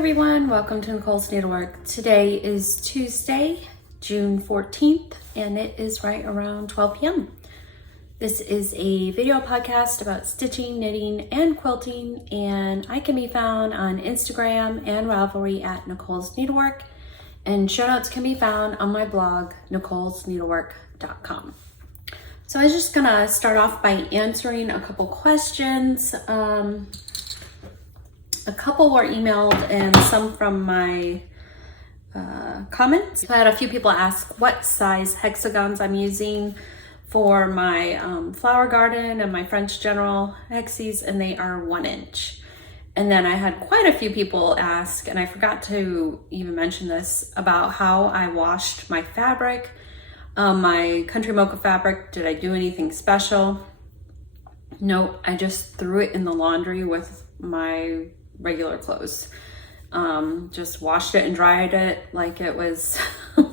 everyone, welcome to Nicole's Needlework. Today is Tuesday, June 14th, and it is right around 12 p.m. This is a video podcast about stitching, knitting, and quilting, and I can be found on Instagram and Ravelry at Nicole's Needlework, and show notes can be found on my blog, nicolesneedlework.com. So I was just gonna start off by answering a couple questions. A couple were emailed and some from my comments. I had a few people ask what size hexagons I'm using for my flower garden and my French general hexes, and they are 1 inch. And then I had quite a few people ask, and I forgot to even mention this, about how I washed my fabric, my Country Mocha fabric. Did I do anything special? No, I just threw it in the laundry with my regular clothes. Just washed it and dried it like it was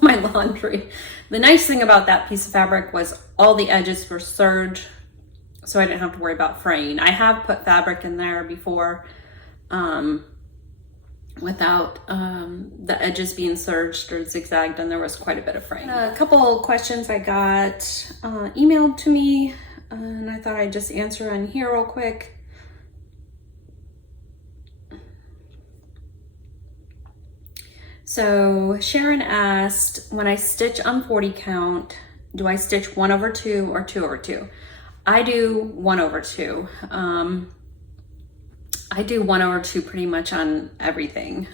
my laundry. The nice thing about that piece of fabric was all the edges were serged, so I didn't have to worry about fraying. I have put fabric in there before without the edges being serged or zigzagged, and there was quite a bit of fraying. A couple questions I got emailed to me, and I thought I'd just answer on here real quick. So Sharon asked, when I stitch on 40 count, do I stitch 1/2 or 2/2? I do 1/2. I do 1/2 pretty much on everything,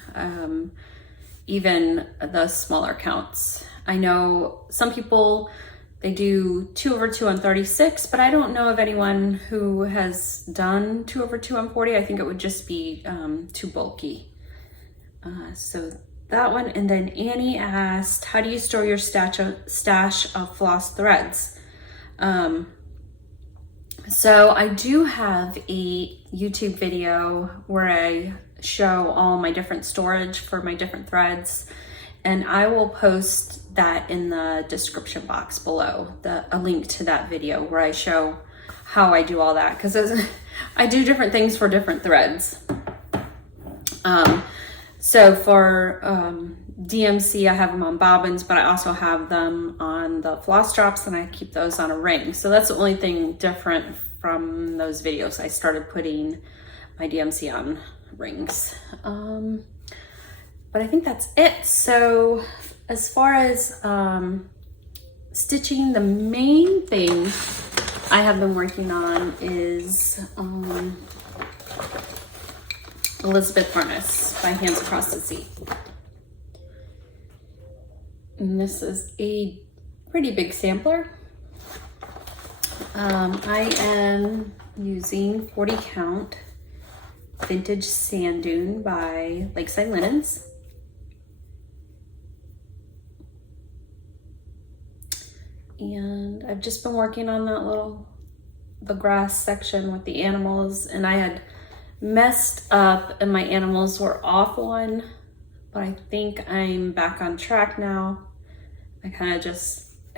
even the smaller counts. I know some people, they do 2/2 on 36, but I don't know of anyone who has done 2/2 on 40. I think it would just be too bulky. So that one. And then Annie asked, how do you store your stash of floss threads? So I do have a YouTube video where I show all my different storage for my different threads, and I will post that in the description box below, a link to that video where I show how I do all that, because I do different things for different threads. So for DMC, I have them on bobbins, but I also have them on the floss drops, and I keep those on a ring. So that's the only thing different from those videos. I started putting my DMC on rings. But I think that's it. So as far as stitching, the main thing I have been working on is Elizabeth Furnace by Hands Across the Sea. And this is a pretty big sampler. I am using 40 count Vintage Sand Dune by Lakeside Linens. And I've just been working on that the grass section with the animals, and I had messed up and my animals were off one, but I think I'm back on track now. I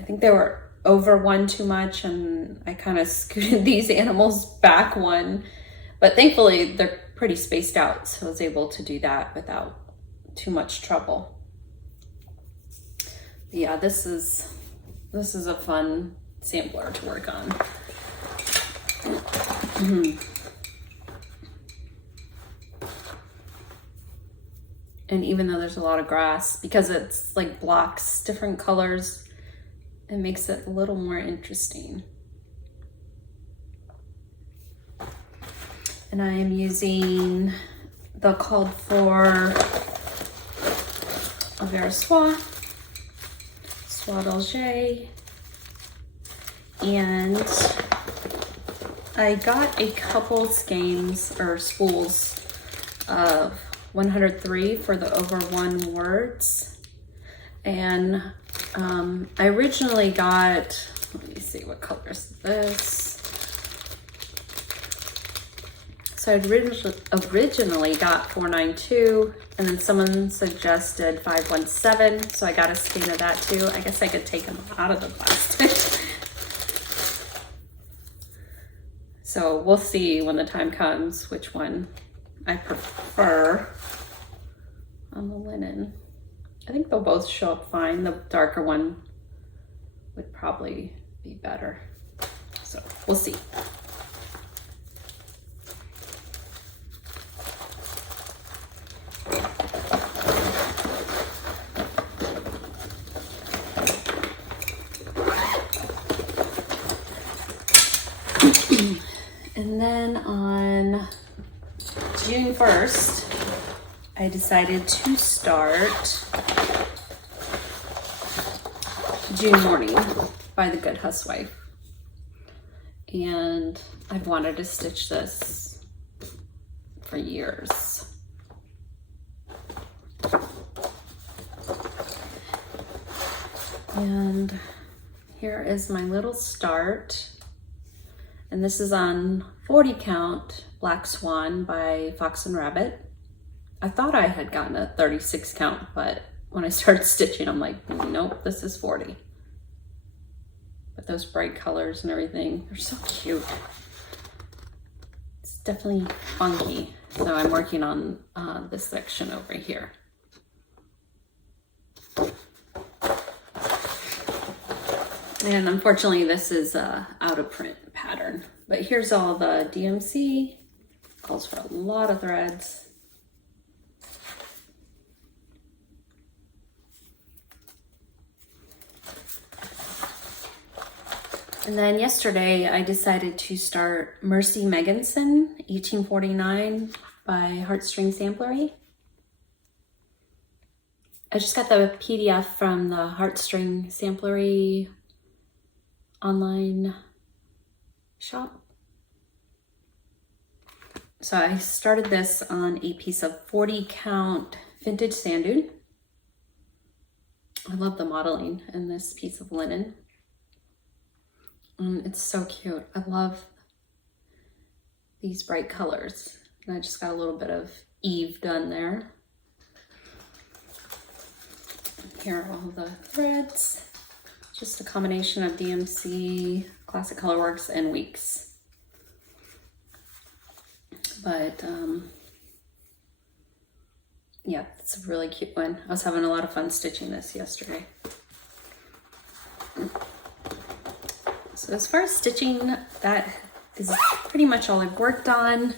think they were over one too much, and I kind of scooted these animals back one, but thankfully they're pretty spaced out, so I was able to do that without too much trouble. But yeah, this is a fun sampler to work on. And even though there's a lot of grass, because it's like blocks, different colors, it makes it a little more interesting. And I am using the called for Avera Soie d'Alger, and I got a couple skeins or spools of 103 for the over 1 words, and I originally got, let me see what color is this. So I originally got 492, and then someone suggested 517, so I got a skein of that too. I guess I could take them out of the plastic. So we'll see when the time comes which one I prefer. on the linen. I think they'll both show up fine. The darker one would probably be better. So we'll see. And then on June 1st, I decided to start June Morning by The Good Housewife. And I've wanted to stitch this for years. And here is my little start. And this is on 40 count Black Swan by Fox and Rabbit. I thought I had gotten a 36 count, but when I started stitching, I'm like, nope, this is 40. But those bright colors and everything, they're so cute. It's definitely funky. So I'm working on this section over here. And unfortunately, this is a out of print pattern. But here's all the DMC. Calls for a lot of threads. And then yesterday, I decided to start Mercy Megginson, 1849 by Heartstring Samplery. I just got the PDF from the Heartstring Samplery online shop. So I started this on a piece of 40 count vintage sand dune. I love the modeling in this piece of linen. It's so cute. I love these bright colors. And I just got a little bit of Eve done there. Here are all the threads. Just a combination of DMC, Classic Colorworks, and Weeks. But yeah, it's a really cute one. I was having a lot of fun stitching this yesterday. So as far as stitching, that is pretty much all I've worked on.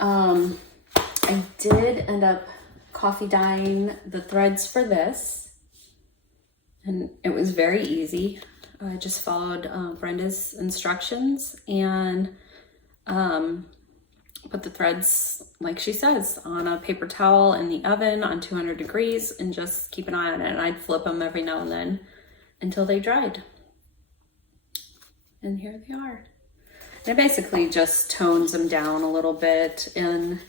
I did end up coffee dyeing the threads for this, and it was very easy. I just followed Brenda's instructions and put the threads, like she says, on a paper towel in the oven on 200 degrees and just keep an eye on it. And I'd flip them every now and then until they dried. And here they are. And it basically just tones them down a little bit and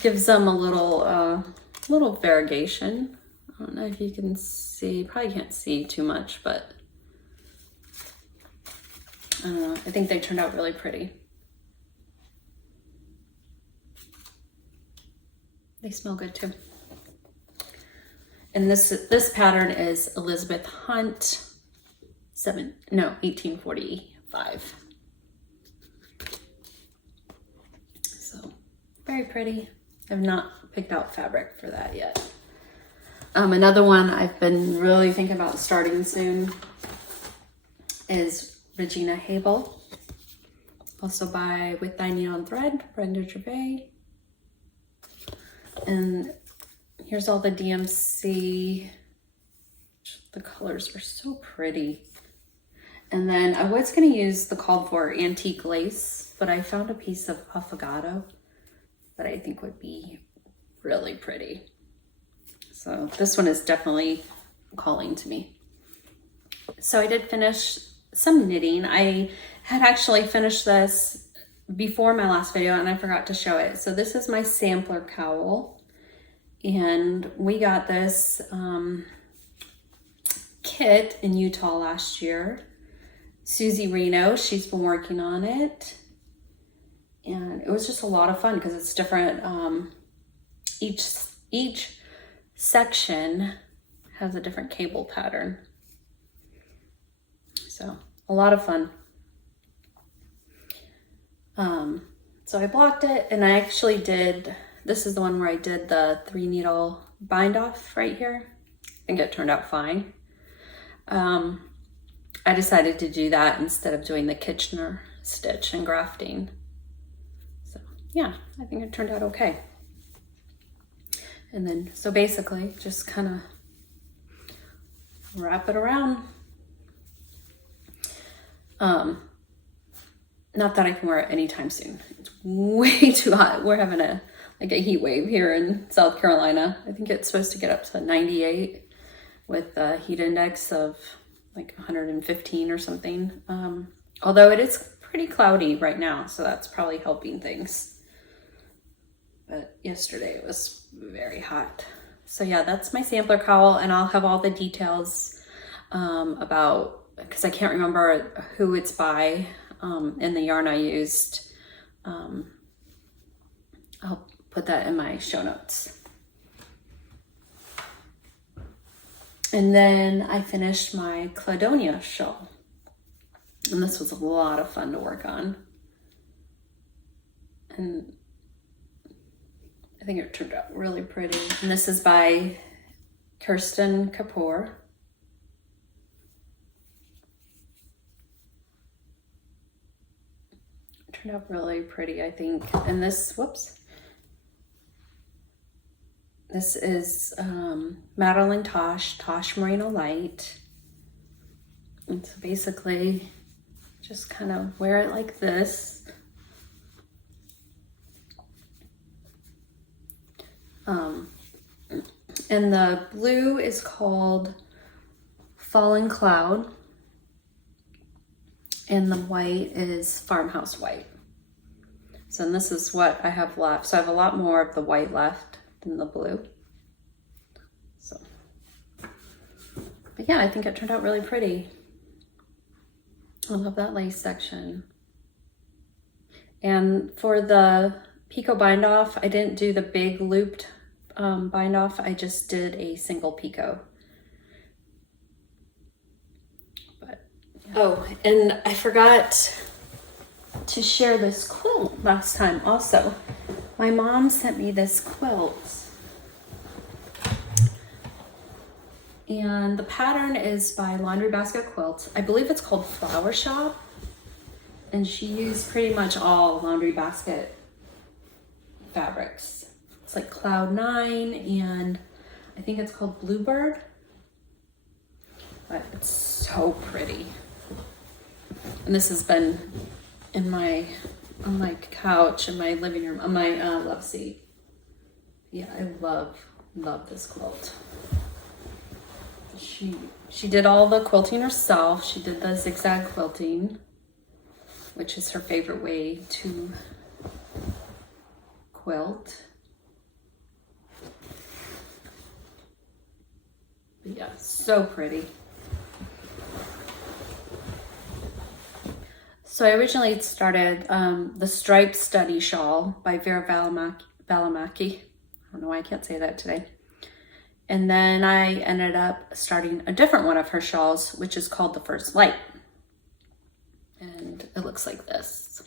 gives them a little variegation. I don't know if you can see, probably can't see too much, but I don't know. I think they turned out really pretty. They smell good too. And this pattern is Elizabeth Hunt, 1845. So very pretty. I've not picked out fabric for that yet. Another one I've been really thinking about starting soon is Regina Habel, also by With Thy Needle and Thread, Brenda Gervais. And here's all the DMC. The colors are so pretty. And then I was going to use the called for antique lace, but I found a piece of Affogato that I think would be really pretty. So this one is definitely calling to me. So I did finish some knitting. I had actually finished this before my last video and I forgot to show it. So this is my sampler cowl, and we got this kit in Utah last year. Susie Reno, she's been working on it, and it was just a lot of fun because it's different. Each section has a different cable pattern, so a lot of fun. So I blocked it, and I actually did, this is the one where I did the 3 needle bind off right here. I think it turned out fine. I decided to do that instead of doing the Kitchener stitch and grafting. So yeah, I think it turned out okay. And then, so basically just kind of wrap it around. Not that I can wear it anytime soon. It's way too hot. We're having a heat wave here in South Carolina. I think it's supposed to get up to 98 with a heat index of like 115 or something. Although it is pretty cloudy right now, so that's probably helping things. But yesterday it was very hot. So yeah, that's my sampler cowl, and I'll have all the details about, because I can't remember who it's by, and the yarn I used. I'll put that in my show notes. And then I finished my Cladonia shawl. And this was a lot of fun to work on. And I think it turned out really pretty. And this is by Kirsten Kapoor. It turned out really pretty, I think. And this, whoops. This is Madeline Tosh Merino Light. And so basically just kind of wear it like this. And the blue is called Fallen Cloud. And the white is Farmhouse White. So and this is what I have left. So I have a lot more of the white left than the blue. So, but yeah, I think it turned out really pretty. I love that lace section. And for the picot bind off, I didn't do the big looped bind off. I just did a single picot. But yeah. Oh, and I forgot to share this quilt last time also. My mom sent me this quilt. And the pattern is by Laundry Basket Quilt. I believe it's called Flower Shop. And she used pretty much all Laundry Basket fabrics. It's like Cloud 9 and I think it's called Bluebird. But it's so pretty. And this has been in my, on my couch in my living room, on my love seat. Yeah, I love this quilt. She did all the quilting herself. She did the zigzag quilting, which is her favorite way to quilt. But yeah, so pretty. So I originally started the Striped Study Shawl by Vera Valimaki. I don't know why I can't say that today. And then I ended up starting a different one of her shawls, which is called The First Light. And it looks like this.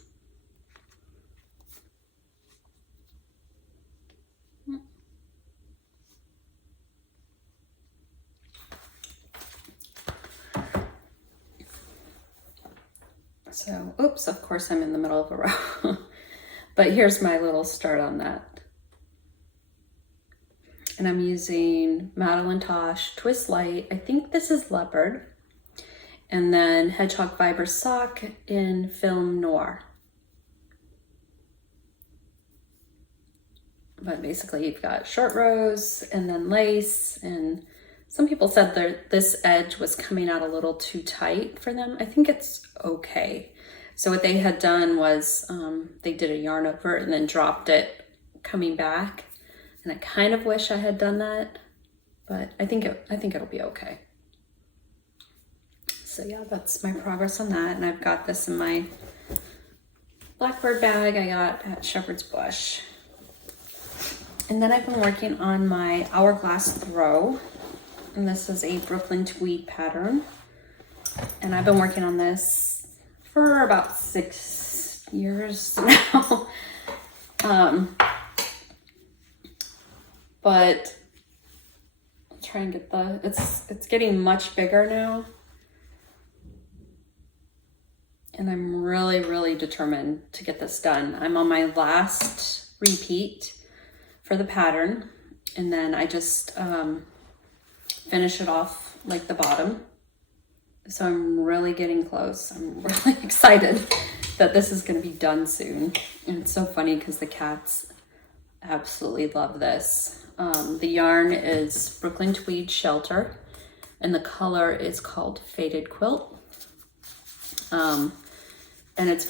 So, oops, of course I'm in the middle of a row. But here's my little start on that. And I'm using Madeline Tosh Twist Light. I think this is Leopard. And then Hedgehog Fiber Sock in Film Noir. But basically you've got short rows and then lace. And some people said that this edge was coming out a little too tight for them. I think it's okay. So what they had done was they did a yarn over it and then dropped it coming back. And I kind of wish I had done that, but I think it'll be okay. So yeah, that's my progress on that. And I've got this in my Blackbird bag I got at Shepherd's Bush. And then I've been working on my Hourglass Throw. And this is a Brooklyn Tweed pattern. And I've been working on this for about 6 years now. But try and get the, it's getting much bigger now. And I'm really, really determined to get this done. I'm on my last repeat for the pattern. And then I just finish it off like the bottom. So I'm really getting close. I'm really excited that this is gonna be done soon. And it's so funny because the cats absolutely love this. The yarn is Brooklyn Tweed Shelter, and the color is called Faded Quilt. And it's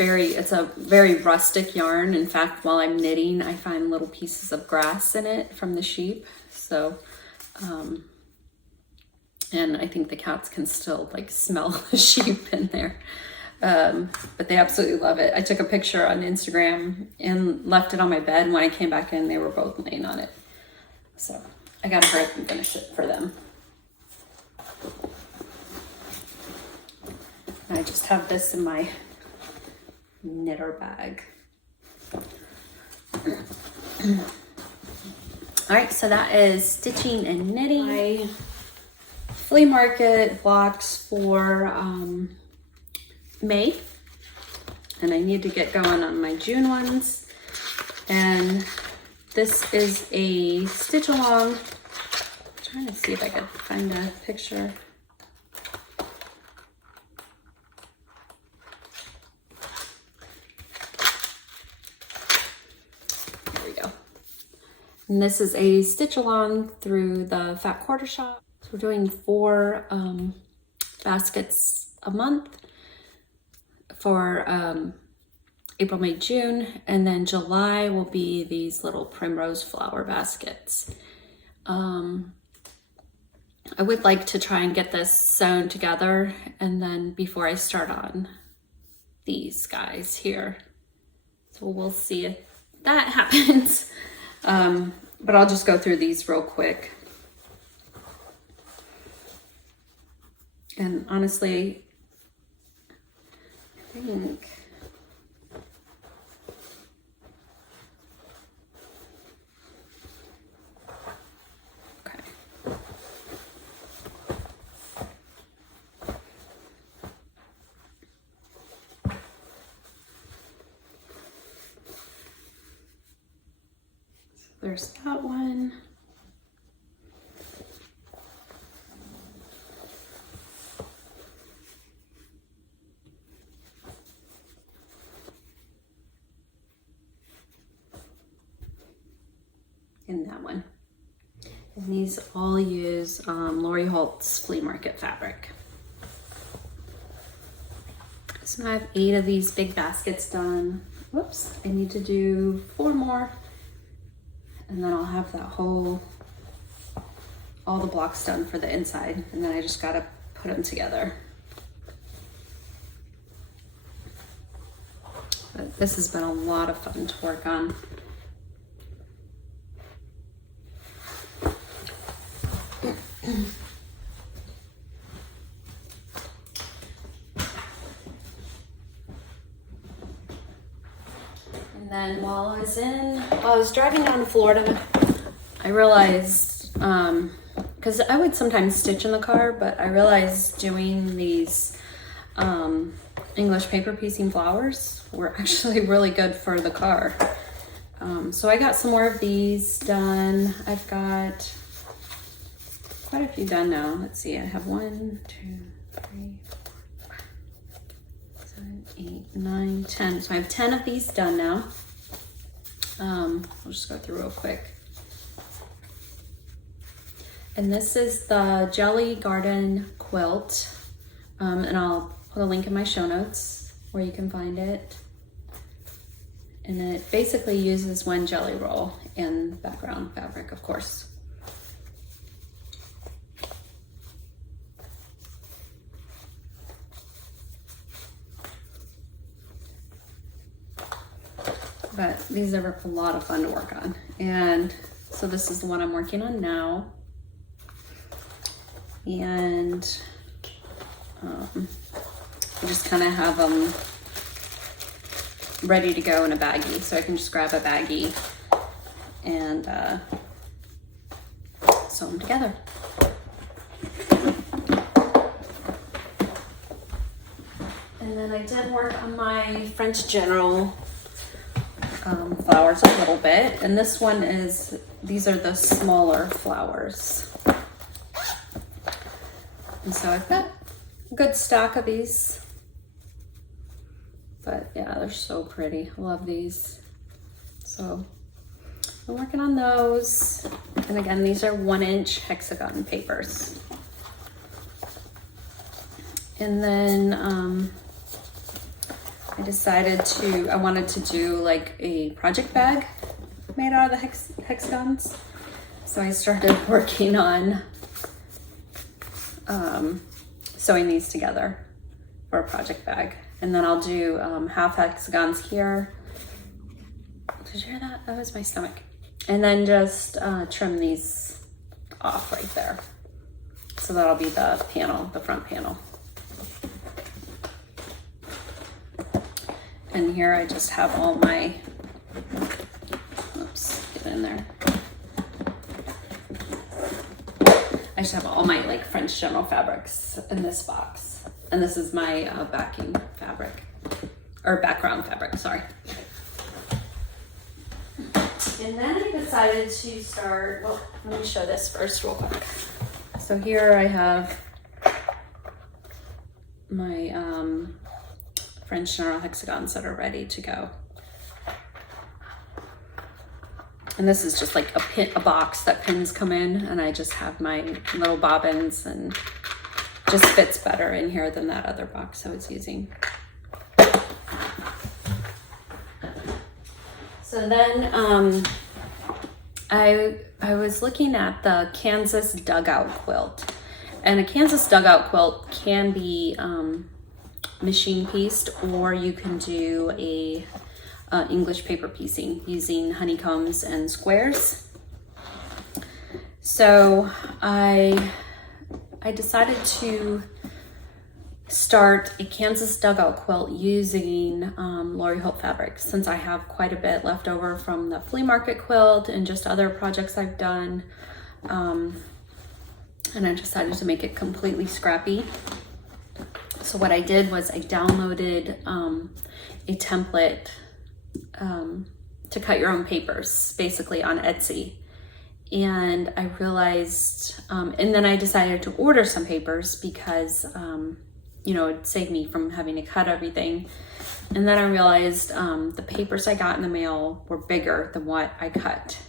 a very rustic yarn. In fact, while I'm knitting, I find little pieces of grass in it from the sheep. So, and I think the cats can still like smell the sheep in there. But they absolutely love it. I took a picture on Instagram and left it on my bed. And when I came back in, they were both laying on it. So I gotta hurry up and finish it for them. And I just have this in my knitter bag. All right, so that is stitching and knitting. My flea market blocks for May, and I need to get going on my June ones. And this is a stitch along. I'm trying to see if I could find a picture. And this is a stitch along through the Fat Quarter Shop. So we're doing 4 baskets a month for April, May, June, and then July will be these little primrose flower baskets. I would like to try and get this sewn together, and then before I start on these guys here. So we'll see if that happens. But I'll just go through these real quick. And honestly, I think okay. There's that one. And that one. And these all use Lori Holt's Flea Market fabric. So now I have 8 of these big baskets done. Whoops, I need to do 4 more. And then I'll have that all the blocks done for the inside. And then I just gotta put them together. But this has been a lot of fun to work on. And then while I was driving down to Florida, I realized, because I would sometimes stitch in the car, but I realized doing these English paper piecing flowers were actually really good for the car. So I got some more of these done. I've got quite a few done now. Let's see, I have 1, 2, 3, 4, 5, 7, 8, 9, 10. So I have 10 of these done now. I'll just go through real quick. And this is the Jelly Garden quilt. And I'll put a link in my show notes where you can find it. And it basically uses one jelly roll and background fabric, of course. But these are a lot of fun to work on. And so this is the one I'm working on now. And I just kind of have them ready to go in a baggie. So I can just grab a baggie and sew them together. And then I did work on my French General flowers a little bit. And this one is, these are the smaller flowers. And so I've got a good stock of these. But yeah, they're so pretty. I love these. So I'm working on those. And again, these are 1-inch hexagon papers. And then I wanted to do like a project bag made out of the hexagons. So I started working on sewing these together for a project bag. And then I'll do half hexagons here. Did you hear that? That was my stomach. And then just trim these off right there. So that'll be the panel, the front panel. And here I just have all my, oops, get in there. I just have all my like French General fabrics in this box. And this is my backing fabric, or background fabric, sorry. And then I decided to start, well, let me show this first real quick. So here I have my French General hexagons that are ready to go. And this is just like a box that pins come in, and I just have my little bobbins, and just fits better in here than that other box I was using. So then I was looking at the Kansas Dugout quilt, and a Kansas Dugout quilt can be machine pieced, or you can do a English paper piecing using honeycombs and squares. So I decided to start a Kansas Dugout quilt using Lori Hope fabrics, since I have quite a bit left over from the flea market quilt and just other projects I've done. And I decided to make it completely scrappy. So what I did was I downloaded a template to cut your own papers, basically on Etsy. And I realized, and then I decided to order some papers because, you know, it'd save me from having to cut everything. And then I realized the papers I got in the mail were bigger than what I cut.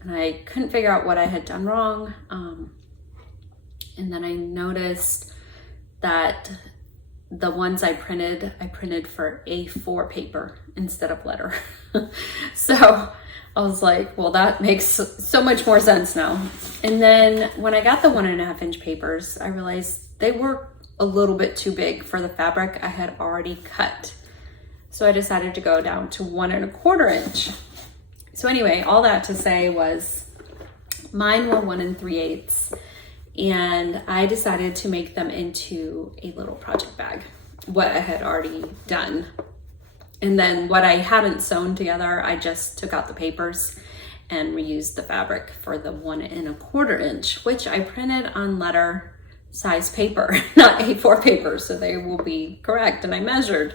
And I couldn't figure out what I had done wrong. And then I noticed that the ones I printed for A4 paper instead of letter. So I was like, well, that makes so much more sense now. And then when I got the 1.5 inch papers, I realized they were a little bit too big for the fabric I had already cut. So I decided to go down to 1.25 inch. So anyway, all that to say was mine were 1 3/8, and I decided to make them into a little project bag, what I had already done. And then what I hadn't sewn together, I just took out the papers and reused the fabric for the 1.25 inch, which I printed on letter size paper, not A4 paper, so they will be correct. And I measured.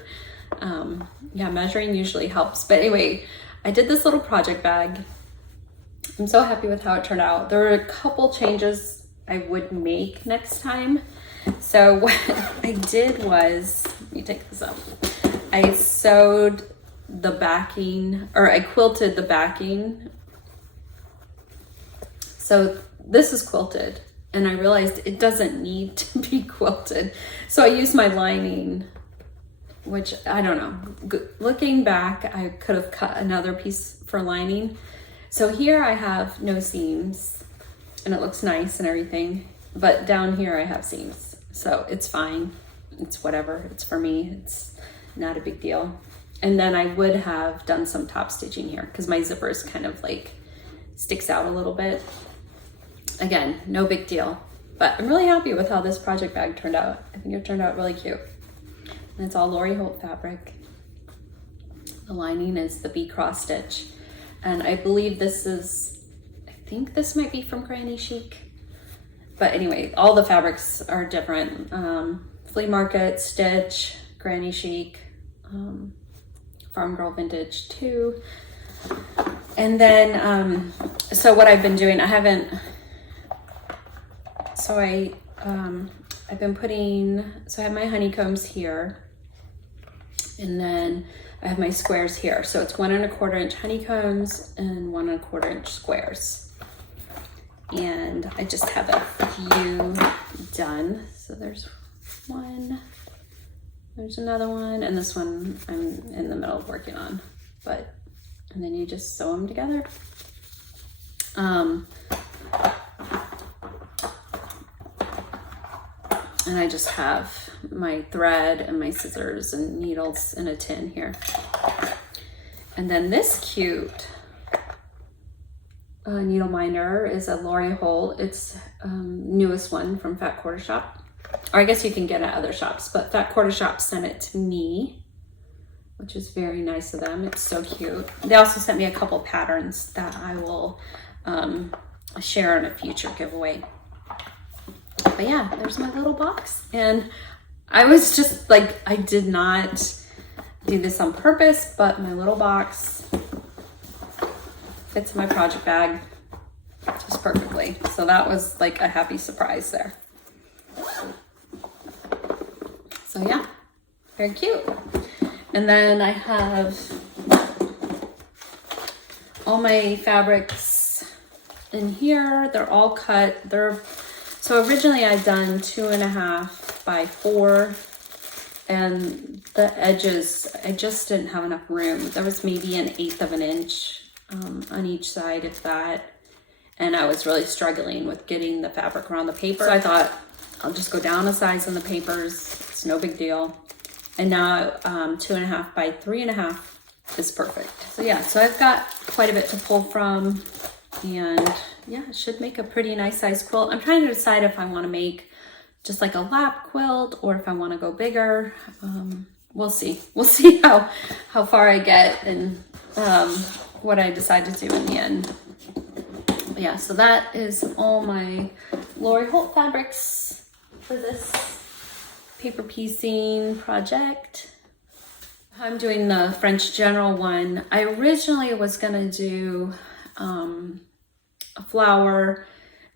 Yeah, measuring usually helps. But anyway, I did this little project bag. I'm so happy with how it turned out. There were a couple changes I would make next time. So what I did was, let me take this up. I sewed the backing, or I quilted the backing. So this is quilted, and I realized it doesn't need to be quilted. So I used my lining, which I don't know. Looking back, I could have cut another piece for lining. So here I have no seams, and it looks nice and everything, but down here I have seams. So it's fine, it's whatever, it's for me, it's not a big deal. And then I would have done some top stitching here because my zipper is kind of like sticks out a little bit. Again, no big deal, but I'm really happy with how this project bag turned out. I think it turned out really cute. And it's all Lori Hope fabric. The lining is the B cross stitch. And I believe this is, I think this might be from Granny Chic. But anyway, all the fabrics are different. Flea Market, Stitch, Granny Chic, Farm Girl Vintage 2. And then, so what I've been doing, I've been putting, so I have my honeycombs here, and then I have my squares here. So it's 1 1/4 inch honeycombs and 1 1/4 inch squares. And I just have a few done. So there's one, there's another one, and this one I'm in the middle of working on. And then you just sew them together. And I just have my thread and my scissors and needles in a tin here. And then this cute needle minder is a Lori Holt. It's newest one from Fat Quarter Shop. Or I guess you can get it at other shops, but Fat Quarter Shop sent it to me, which is very nice of them. It's so cute. They also sent me a couple patterns that I will share in a future giveaway. But yeah, there's my little box. And I was just like, I did not do this on purpose, but my little box fits in my project bag just perfectly. So that was like a happy surprise there. So yeah, very cute. And then I have all my fabrics in here. They're all cut. So originally I'd done 2.5 by 4, and the edges, I just didn't have enough room. There was maybe 1/8 of an inch on each side, if that. And I was really struggling with getting the fabric around the paper. So I thought I'll just go down a size on the papers. It's no big deal. And now 2.5 by 3.5 is perfect. So yeah, so I've got quite a bit to pull from, and yeah, it should make a pretty nice size quilt. I'm trying to decide if I want to make just like a lap quilt or if I want to go bigger. We'll see. We'll see how far I get and what I decide to do in the end. But yeah, so that is all my Lori Holt fabrics for this paper piecing project. I'm doing the French General one. I originally was gonna do a flower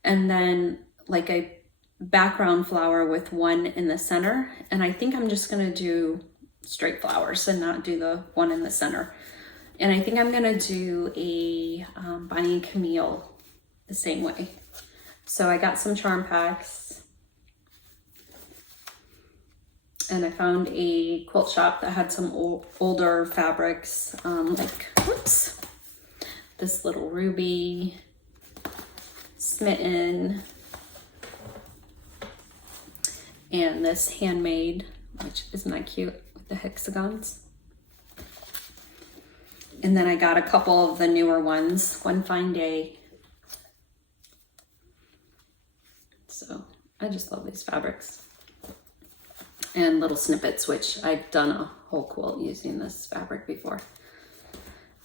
and then like a background flower with one in the center. And I think I'm just gonna do straight flowers and not do the one in the center. And I think I'm gonna do a Bonnie Camille the same way. So I got some charm packs, and I found a quilt shop that had some older fabrics, like, whoops, this little ruby, smitten, and this handmade, which isn't that cute, with the hexagons. And then I got a couple of the newer ones, One Fine Day. So I just love these fabrics. And little snippets, which I've done a whole quilt using this fabric before.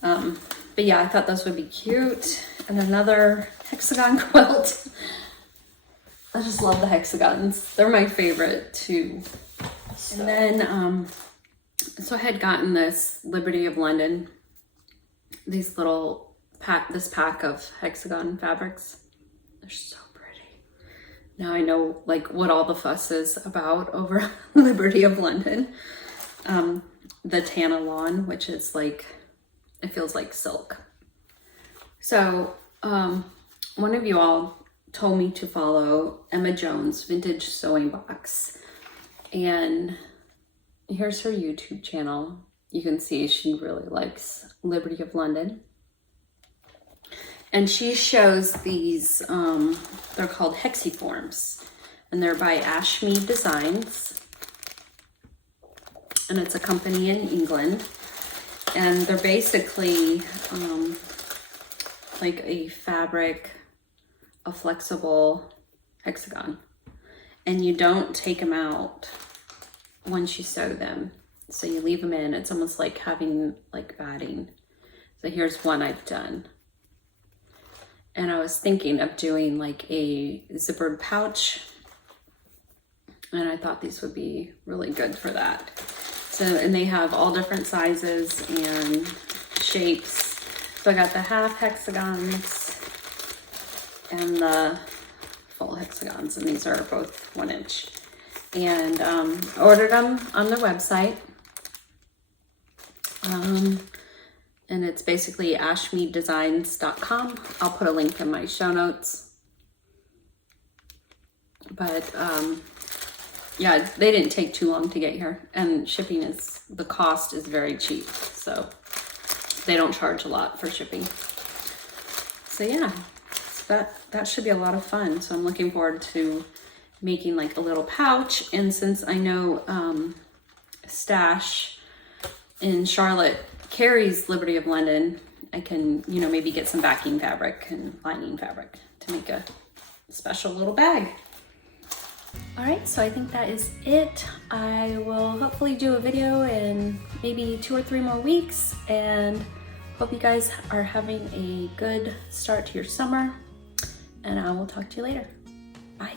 But yeah, I thought those would be cute. And another hexagon quilt. I just love the hexagons. They're my favorite too. And then, so I had gotten this Liberty of London, these little this pack of hexagon fabrics. They're so pretty. Now I know like what all the fuss is about over Liberty of London. The Tana lawn, which is like, it feels like silk. So one of you all told me to follow Emma Jones Vintage Sewing Box, and here's her YouTube channel. You can see she really likes Liberty of London. And she shows these, they're called Hexiforms, and they're by Ashmead Designs. And it's a company in England. And they're basically like a fabric, a flexible hexagon. And you don't take them out once you sew them. So you leave them in. It's almost like having like batting. So here's one I've done. And I was thinking of doing like a zippered pouch. And I thought these would be really good for that. So, and they have all different sizes and shapes. So I got the half hexagons and the full hexagons, and these are both 1 inch. And ordered them on their website. And it's basically ashmeaddesigns.com. I'll put a link in my show notes. But yeah, they didn't take too long to get here, and shipping is, the cost is very cheap, so they don't charge a lot for shipping. So yeah, so that should be a lot of fun. So I'm looking forward to making like a little pouch. And since I know Stash in Charlotte carries Liberty of London, I can, you know, maybe get some backing fabric and lining fabric to make a special little bag. All right, so I think that is it. I will hopefully do a video in maybe 2 or 3 more weeks, and hope you guys are having a good start to your summer, and I will talk to you later. Bye.